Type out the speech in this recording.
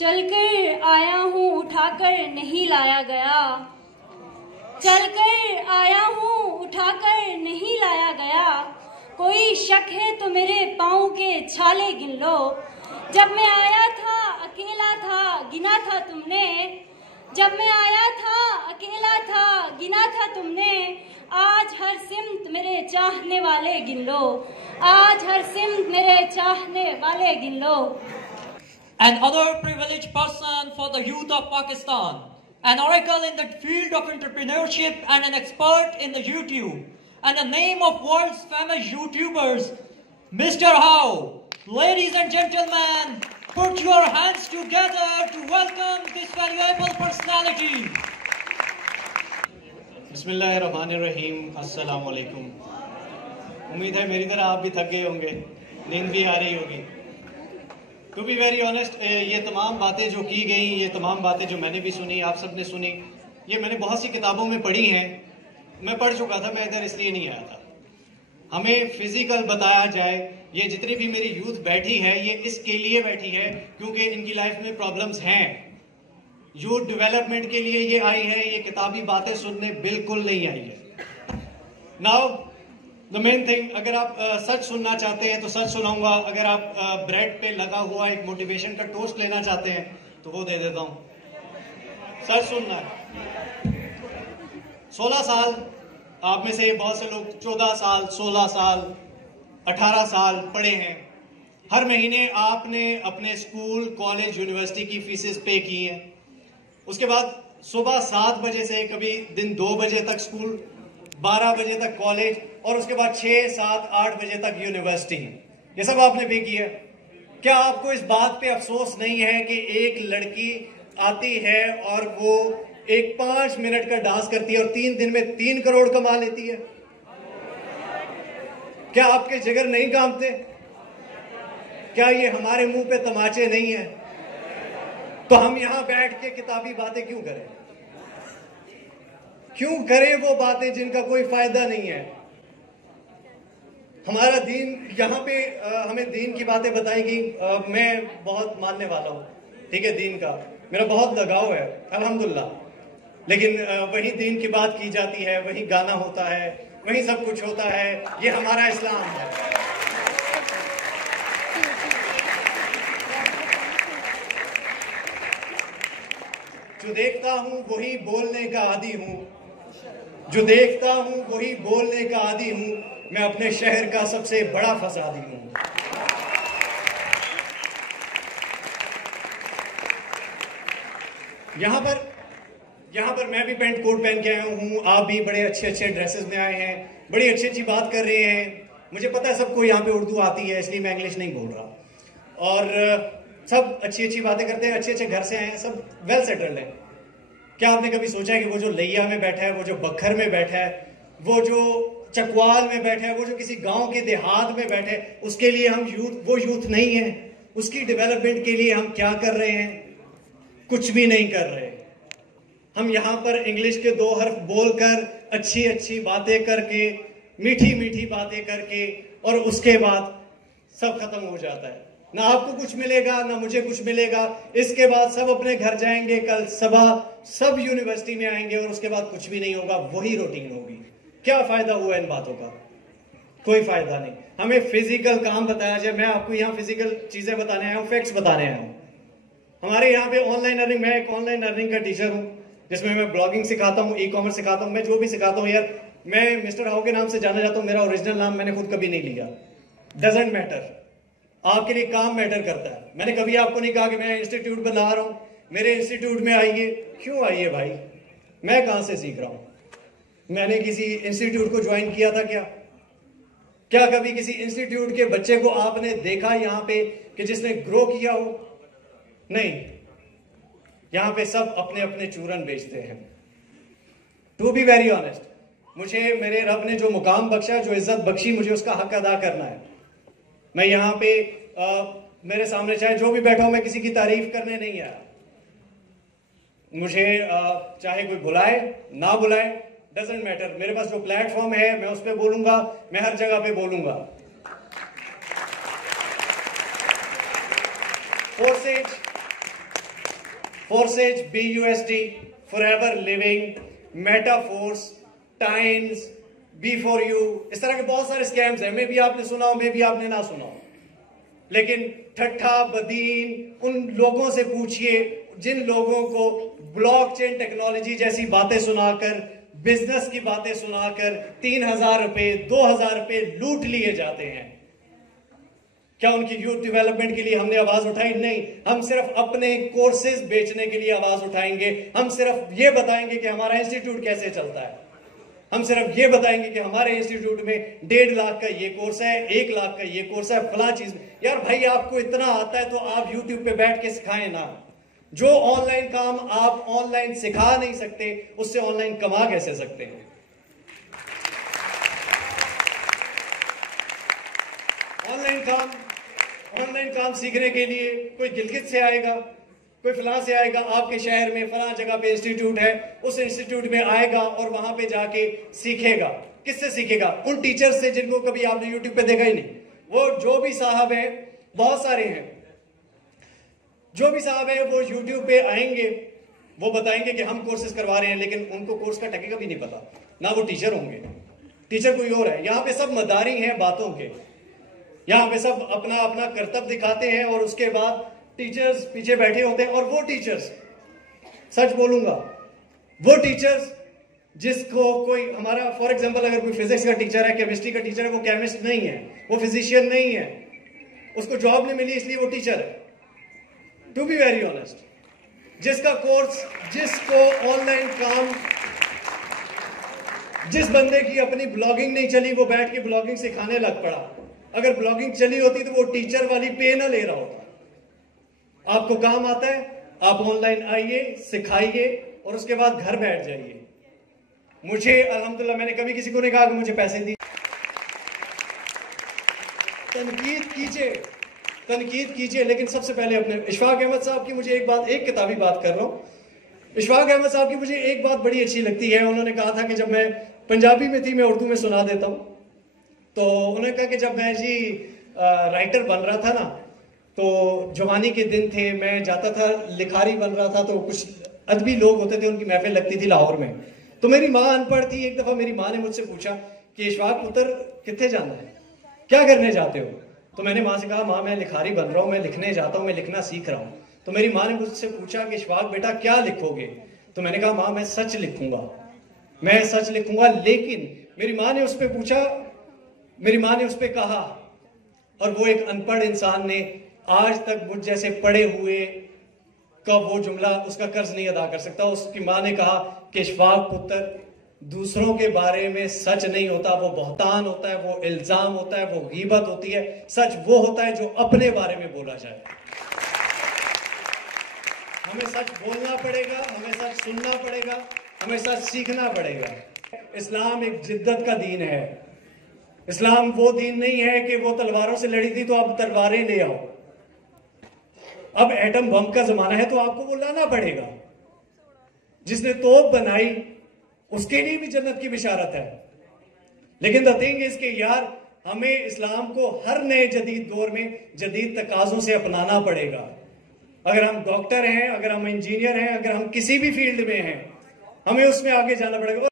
चलकर आया हूँ उठाकर नहीं लाया गया, चलकर आया हूँ उठाकर नहीं लाया गया। कोई शक है तो मेरे पाँव के छाले गिन लो। जब मैं आया था अकेला था गिना था तुमने, जब मैं आया था अकेला था गिना था तुमने। आज हर सिमत मेरे चाहने वाले गिन लो, आज हर सिमत मेरे चाहने वाले गिन लो। Another privileged person for the youth of Pakistan, an oracle in the field of entrepreneurship and an expert in the YouTube, and a name of world's famous YouTubers, Mr. How. Ladies and gentlemen, put your hands together to welcome this valuable personality. बिस्मिल्लाहिर्रहमानिर्रहीम, अस्सलाम वालेकुम। उम्मीद है मेरी तरह आप भी थक गए होंगे, नींद भी आ रही होगी। टू बी वेरी ऑनेस्ट, ये तमाम बातें जो की गई, ये तमाम बातें जो मैंने भी सुनी, आप सब ने सुनी, ये मैंने बहुत सी किताबों में पढ़ी हैं। मैं पढ़ चुका था, मैं इधर इसलिए नहीं आया था। हमें फिजिकल बताया जाए। ये जितनी भी मेरी यूथ बैठी है, ये इसके लिए बैठी है क्योंकि इनकी लाइफ में प्रॉब्लम्स हैं। यूथ डेवलपमेंट के लिए ये आई है, ये किताबी बातें सुनने बिल्कुल नहीं आई है। नाउ द मेन थिंग, अगर आप सच सुनना चाहते हैं तो सच सुनाऊंगा। अगर आप ब्रेड पे लगा हुआ एक मोटिवेशन का टोस्ट लेना चाहते हैं तो वो दे देता हूं। सच सुनना है। 16 साल, आप में से बहुत से लोग 14 साल, 16 साल, 18 साल पढ़े हैं। हर महीने आपने अपने स्कूल, कॉलेज, यूनिवर्सिटी की फीसेस पे की हैं। उसके बाद सुबह 7 बजे से कभी दिन 2 बजे तक स्कूल, 12 बजे तक कॉलेज, और उसके बाद 6, 7, 8 बजे तक यूनिवर्सिटी। ये सब आपने पे किया। क्या आपको इस बात पे अफसोस नहीं है कि एक लड़की आती है और वो एक 5 मिनट का डांस करती है और 3 दिन में 3 करोड़ कमा लेती है? क्या आपके जिगर नहीं कांपते? क्या ये हमारे मुंह पे तमाचे नहीं है? तो हम यहां बैठ के किताबी बातें क्यों करें? क्यों करें वो बातें जिनका कोई फायदा नहीं है? हमारा दीन यहाँ पे हमें दीन की बातें बताएगी। मैं बहुत मानने वाला हूँ, ठीक है, दीन का मेरा बहुत लगाव है अल्हम्दुलिल्लाह। लेकिन वही दीन की बात की जाती है, वही गाना होता है, वही सब कुछ होता है। ये हमारा इस्लाम है। जो देखता हूँ वही बोलने का आदी हूँ, जो देखता हूँ वही बोलने का आदी हूँ। मैं अपने शहर का सबसे बड़ा फसादी हूँ। यहाँ पर मैं भी पैंट कोट पहन के आया हूँ। आप भी बड़े अच्छे अच्छे ड्रेसेस में आए हैं, बड़ी अच्छी अच्छी बात कर रहे हैं। मुझे पता है सबको यहाँ पे उर्दू आती है, इसलिए मैं इंग्लिश नहीं बोल रहा। और सब अच्छी अच्छी बातें करते हैं, अच्छे अच्छे घर से आए हैं, सब वेल सेटल्ड है। क्या आपने कभी सोचा है कि वो जो लैया में बैठा है, वो जो बखर में बैठा है, वो जो चकवाल में बैठा है, वो जो किसी गांव के देहात में बैठे, उसके लिए हम वो यूथ नहीं है? उसकी डेवलपमेंट के लिए हम क्या कर रहे हैं? कुछ भी नहीं कर रहे। हम यहाँ पर इंग्लिश के 2 हर्फ बोलकर, अच्छी अच्छी बातें करके, मीठी मीठी बातें करके, और उसके बाद सब खत्म हो जाता है। ना आपको कुछ मिलेगा, ना मुझे कुछ मिलेगा। इसके बाद सब अपने घर जाएंगे, कल सुबह सब यूनिवर्सिटी में आएंगे, और उसके बाद कुछ भी नहीं होगा, वही रूटीन होगी। क्या फायदा हुआ इन बातों का? कोई फायदा नहीं। हमें फिजिकल काम बताया जाए। मैं आपको यहाँ फिजिकल चीजें बताने आया हूँ, फैक्ट्स बताने आया हूँ। हमारे यहाँ पे ऑनलाइन अर्निंग, मैं एक ऑनलाइन अर्निंग का टीचर हूँ, जिसमें मैं ब्लॉगिंग सिखाता हूँ, ई-कॉमर्स सिखाता हूँ। मैं जो भी सिखाता हूँ यार, मैं मिस्टर हाउ के नाम से जाना जाता हूँ। मेरा ओरिजिनल नाम मैंने खुद कभी नहीं लिया। Doesn't matter. आपके लिए काम मैटर करता है। मैंने कभी आपको नहीं कहा कि मैं इंस्टीट्यूट बना रहा हूँ, मेरे इंस्टीट्यूट में आइए। क्यों आइए भाई? मैं कहां से सीख रहा हूं? मैंने किसी इंस्टीट्यूट को ज्वाइन किया था क्या? क्या कभी किसी इंस्टीट्यूट के बच्चे को आपने देखा यहां पे कि जिसने ग्रो किया हो? नहीं। यहां पे सब अपने अपने चूरन बेचते हैं। टू बी वेरी ऑनेस्ट, मुझे मेरे रब ने जो मुकाम बख्शा, जो इज्जत बख्शी, मुझे उसका हक अदा करना है। मैं यहाँ पे मेरे सामने चाहे जो भी बैठा हो, मैं किसी की तारीफ करने नहीं आया। मुझे चाहे कोई बुलाए ना बुलाए, डजेंट मैटर। मेरे पास जो प्लेटफॉर्म है मैं उस पर बोलूंगा, मैं हर जगह पे बोलूंगा। Forsage BUSD, Forever Living, Meta Force, times, B4U, इस तरह के बहुत सारे स्कैम्स हैं। मे भी आपने सुना हो, मे भी आपने ना सुना हो, लेकिन ठट्ठा बदीन उन लोगों से पूछिए जिन लोगों को ब्लॉकचेन टेक्नोलॉजी जैसी बातें सुनाकर, बिजनेस की बातें सुनाकर 3,000 रुपए 2,000 रुपए लूट लिए जाते हैं। क्या उनकी यूथ डेवलपमेंट के लिए हमने आवाज उठाई? नहीं। हम सिर्फ अपने कोर्सेज बेचने के लिए आवाज उठाएंगे। हम सिर्फ ये बताएंगे कि हमारा इंस्टीट्यूट कैसे चलता है। हम सिर्फ ये बताएंगे कि हमारे इंस्टीट्यूट में 1.5 लाख का ये कोर्स है, 1 लाख का ये कोर्स है, फला चीज। यार भाई, आपको इतना आता है तो आप यूट्यूब पे बैठ के सिखाएं ना। जो ऑनलाइन काम आप ऑनलाइन सिखा नहीं सकते, उससे ऑनलाइन कमा कैसे सकते हैं? ऑनलाइन काम सीखने के लिए कोई गिलगित से आएगा, कोई फलां से आएगा, आपके शहर में फलां जगह पे इंस्टीट्यूट है, उस इंस्टीट्यूट में आएगा और वहां पे जाके सीखेगा। किससे सीखेगा? उन टीचर्स से जिनको कभी आपने यूट्यूब पे देखा ही नहीं। वो जो भी साहब हैं, बहुत सारे हैं, जो भी साहब हैं वो यूट्यूब पे आएंगे, वो बताएंगे कि हम कोर्सेज करवा रहे हैं, लेकिन उनको कोर्स का टके का भी नहीं पता, ना वो टीचर होंगे। टीचर कोई और है। यहाँ पे सब मदारी हैं बातों के, यहाँ पे सब अपना अपना कर्तव्य दिखाते हैं और उसके बाद टीचर्स पीछे बैठे होते हैं। और वो टीचर्स, सच बोलूंगा, वो टीचर्स जिसको कोई हमारा फॉर एग्जांपल अगर कोई फिजिक्स का टीचर है, केमिस्ट्री का टीचर है, वो केमिस्ट नहीं है, वो फिजिशियन नहीं है, उसको जॉब नहीं मिली इसलिए वो टीचर है। टू बी वेरी ऑनेस्ट, जिसका कोर्स, जिसको ऑनलाइन काम, जिस बंदे की अपनी ब्लॉगिंग नहीं चली, वो बैठ के ब्लॉगिंग सिखाने लग पड़ा। अगर ब्लॉगिंग चली होती तो वो टीचर वाली पे ना ले रहा होता। आपको काम आता है, आप ऑनलाइन आइए, सिखाइए और उसके बाद घर बैठ जाइए। मुझे अल्हम्दुलिल्लाह, मैंने कभी किसी को नहीं कहा कि मुझे पैसे दी। तनकीद कीजिए, लेकिन सबसे पहले अपने। इशफाक अहमद साहब की मुझे एक किताबी बात कर रहा हूं। इशफाक अहमद साहब की मुझे एक बात बड़ी अच्छी लगती है। उन्होंने कहा था कि जब मैं पंजाबी में थी, मैं उर्दू में सुना देता हूं। तो उन्होंने कहा कि जब मैं जी राइटर बन रहा था ना, तो जवानी के दिन थे, मैं जाता था, लिखारी बन रहा था, तो कुछ अदबी लोग होते थे, उनकी महफिल लगती थी लाहौर में। तो मेरी माँ अनपढ़ थी। एक दफा मेरी माँ ने मुझसे पूछा कि इशफाक पुत्र कितने जाना है, क्या करने जाते हो? तो मैंने माँ से कहा, माँ मैं लिखारी बन रहा हूँ, मैं लिखने जाता हूँ, मैं लिखना सीख रहा हूँ। तो मेरी माँ ने मुझसे पूछा कि इशफाक बेटा क्या लिखोगे? तो मैंने कहा, माँ मैं सच लिखूंगा, मैं सच लिखूंगा। लेकिन मेरी माँ ने उस पर पूछा, मेरी माँ ने उस पर कहा, और वो एक अनपढ़ इंसान ने आज तक मुझ जैसे पढ़े हुए का वो जुमला, उसका कर्ज नहीं अदा कर सकता। उसकी माँ ने कहा कि इशफाक पुत्र, दूसरों के बारे में सच नहीं होता, वो बहतान होता है, वो इल्जाम होता है, वो गीबत होती है। सच वो होता है जो अपने बारे में बोला जाए। हमें सच बोलना पड़ेगा, हमें सच सुनना पड़ेगा, हमें सच सीखना पड़ेगा। इस्लाम एक जिद्दत का दीन है। इस्लाम वो दीन नहीं है कि वो तलवारों से लड़ी थी तो आप तलवारें ले आओ। अब एटम बम का जमाना है तो आपको वो लाना पड़ेगा। जिसने तोप बनाई उसके लिए भी जन्नत की बिशारत है। लेकिन द थिंग इज कि यार, हमें इस्लाम को हर नए जदीद दौर में जदीद तकाजों से अपनाना पड़ेगा। अगर हम डॉक्टर हैं, अगर हम इंजीनियर हैं, अगर हम किसी भी फील्ड में हैं, हमें उसमें आगे जाना पड़ेगा।